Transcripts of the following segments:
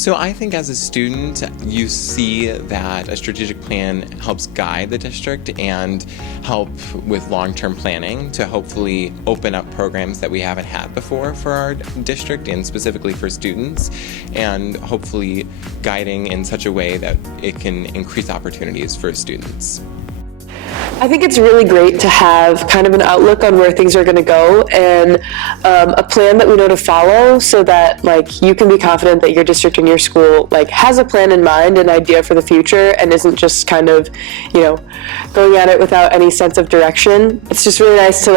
So I think as a student, you see that a strategic plan helps guide the district and help with long-term planning to hopefully open up programs that we haven't had before for our district and specifically for students, and hopefully guiding in such a way that it can increase opportunities for students. I think it's really great to have kind of an outlook on where things are going to go and a plan that we know to follow, so that you can be confident that your district and your school has a plan in mind, an idea for the future, and isn't just kind of going at it without any sense of direction. It's just really nice to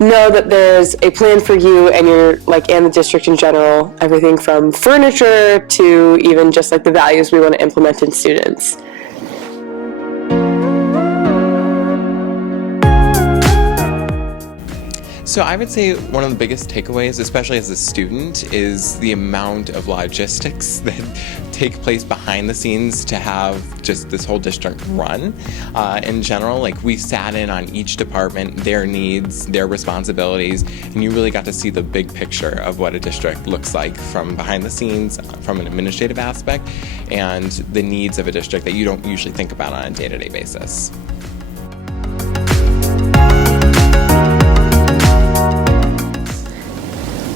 know that there's a plan for you and your and the district in general, everything from furniture to even just the values we want to implement in students. So I would say one of the biggest takeaways, especially as a student, is the amount of logistics that take place behind the scenes to have just this whole district run. In general, we sat in on each department, their needs, their responsibilities, and you really got to see the big picture of what a district looks like from behind the scenes, from an administrative aspect, and the needs of a district that you don't usually think about on a day-to-day basis.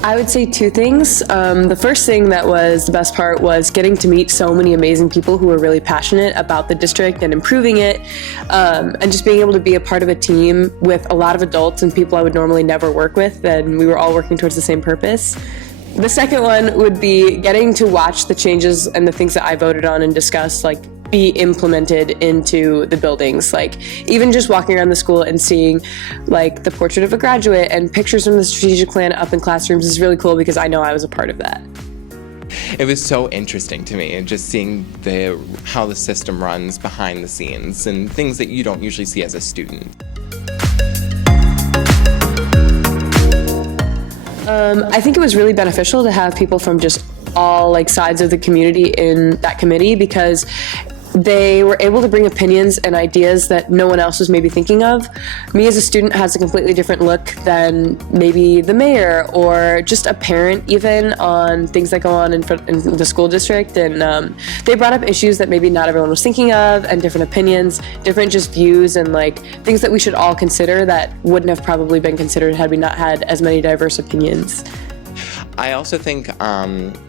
I would say two things. The first thing that was the best part was getting to meet so many amazing people who were really passionate about the district and improving it, and just being able to be a part of a team with a lot of adults and people I would normally never work with, and we were all working towards the same purpose. The second one would be getting to watch the changes and the things that I voted on and discussed be implemented into the buildings. Even just walking around the school and seeing the portrait of a graduate and pictures from the strategic plan up in classrooms is really cool, because I know I was a part of that. It was so interesting to me, just seeing how the system runs behind the scenes and things that you don't usually see as a student. I think it was really beneficial to have people from just all sides of the community in that committee, because they were able to bring opinions and ideas that no one else was maybe thinking of. Me as a student has a completely different look than maybe the mayor or just a parent even on things that go on in the school district, and they brought up issues that maybe not everyone was thinking of, and different opinions, different just views, and things that we should all consider that wouldn't have probably been considered had we not had as many diverse opinions. I also think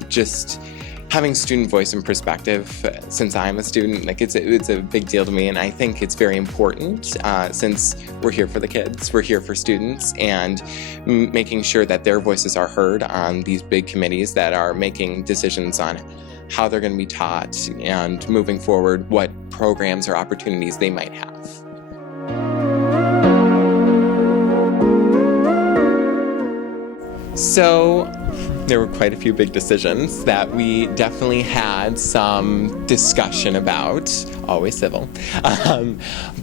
just having student voice and perspective, since I'm a student, it's a big deal to me, and I think it's very important since we're here for the kids, we're here for students, and making sure that their voices are heard on these big committees that are making decisions on how they're going to be taught and moving forward, what programs or opportunities they might have. So there were quite a few big decisions that we definitely had some discussion about, always civil.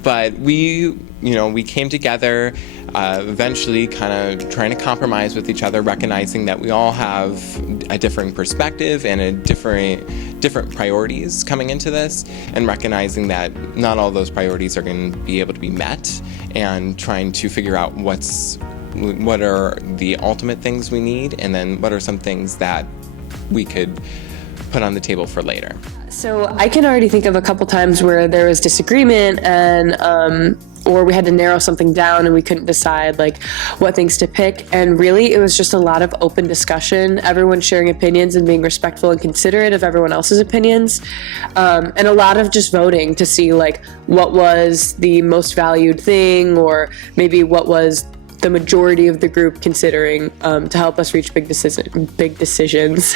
But we came together, eventually kind of trying to compromise with each other, recognizing that we all have a differing perspective and different priorities coming into this, and recognizing that not all those priorities are going to be able to be met, and trying to figure out what are the ultimate things we need, and then what are some things that we could put on the table for later. So I can already think of a couple times where there was disagreement, and or we had to narrow something down and we couldn't decide what things to pick, and really it was just a lot of open discussion, everyone sharing opinions and being respectful and considerate of everyone else's opinions, and a lot of just voting to see what was the most valued thing, or maybe what was the majority of the group considering, to help us reach big decisions.